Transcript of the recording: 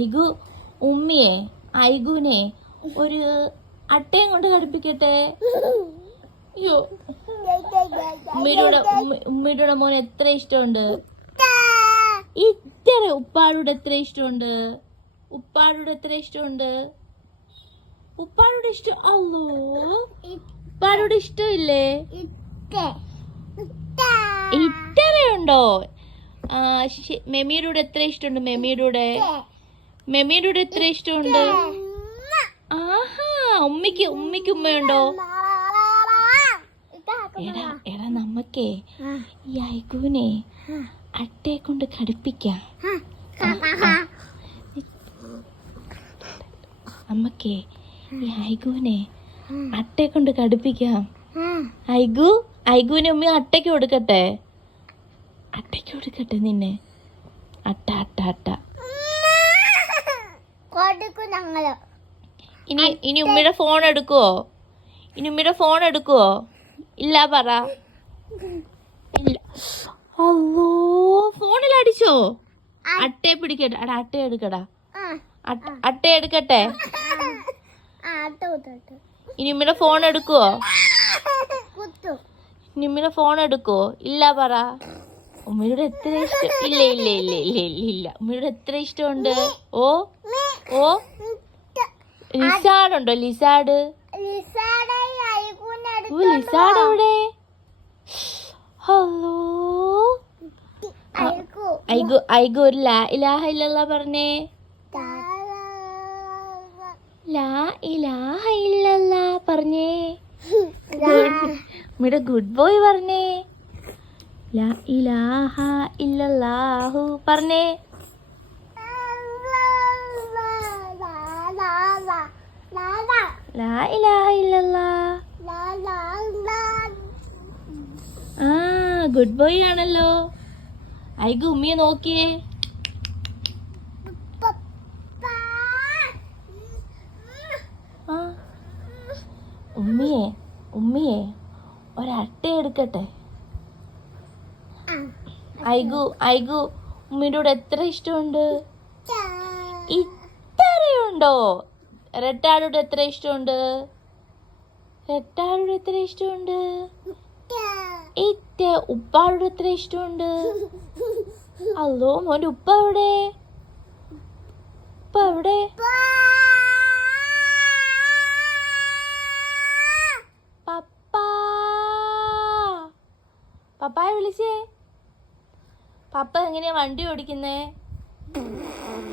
ഐഗു ഉമ്മിയെ ഐഗുനെ ഒരു അട്ടയും കൊണ്ട് ഘടിപ്പിക്കട്ടെ. അയ്യോ, ഉമ്മയുടെ മോൻ എത്ര ഇഷ്ടമുണ്ട്. ഇത്ര ഉപ്പാടോട് എത്ര ഇഷ്ടമുണ്ട്. ഉപ്പാടോട് എത്ര ഇഷ്ടമുണ്ട്. ഉപ്പാടോട് ഇഷ്ടം. അല്ലോ, ഉപ്പാടോട് ഇഷ്ടമില്ലേ. ഇത്രയുണ്ടോ. മെമിയുടെ എത്ര ഇഷ്ടമുണ്ട്. മെമിയുടെ എത്ര ഇഷ്ടമുണ്ട്. ആഹാ, ഉമ്മയ്ക്ക് ഉമ്മയുണ്ടോ. എടാ നമ്മക്കേ ഈ ഐഗുവിനെ അട്ടയെ കൊണ്ട് ഘടിപ്പിക്കാം. നമ്മക്കേ ഈ ഐഗുവിനെ അട്ടയെ കൊണ്ട് ഘടിപ്പിക്കാം. ഐഗുവിനെ ഉമ്മ അട്ടയ്ക്ക് കൊടുക്കട്ടെ. നിന്നെ അട്ട. ഇനി ഉമ്മയുടെ ഫോൺ എടുക്കുവോ. ഇല്ല പറ. ഇല്ല. അല്ലോ, ഫോണിൽ അടിച്ചോ. അട്ടയെ പിടിക്കട്ടെ. അട്ട എടുക്കടാ. അട്ട എടുക്കട്ടെ. ഇനി ഉമ്മയുടെ ഫോൺ എടുക്കുവോ. ഇല്ല പറ. ഉമ്മയുടെ എത്ര ഇഷ്ടം. ഇല്ല. ഉമ്മയുടെ എത്ര ഇഷ്ടമുണ്ട്. ഓ ലിസാഡുണ്ടോ. ലിസാഡ് എവിടെ. ഹലോ ഐഗു ഒരു ലാ ഇലാഹ ഇല്ലല്ലാഹ് പറഞ്ഞേ. ലാ ഇലാഹ ഇല്ലല്ലാഹ് പറഞ്ഞേ. ഉമ്മയുടെ ഗുഡ് ബോയ് പറഞ്ഞേ. ലാ ഇലാഹ ഇല്ലല്ലാഹു പറഞ്ഞേ. ലാ ഇലാഹ ഇല്ലല്ലാഹ്. ആ, ഗുഡ് ബോയ് ആണല്ലോ. ഐഗു ഉമ്മിയെ നോക്കിയേ. ആ, ഉമ്മിയെ ഒരട്ട എടുക്കട്ടെ. ഐഗു ഉമ്മിയുടെ കൂടെ എത്ര ഇഷ്ടമുണ്ട്. ഇത്രയുണ്ടോ. റെട്ടാടോട് എത്ര ഇഷ്ടമുണ്ട്. ഉപ്പാടോട് എത്ര ഇഷ്ടമുണ്ട്. അല്ലോ, മോന്റെ ഉപ്പ എവിടെ. പപ്പായെ വിളിച്ചേ. പപ്പ എങ്ങനെയാ വണ്ടി ഓടിക്കുന്നേ.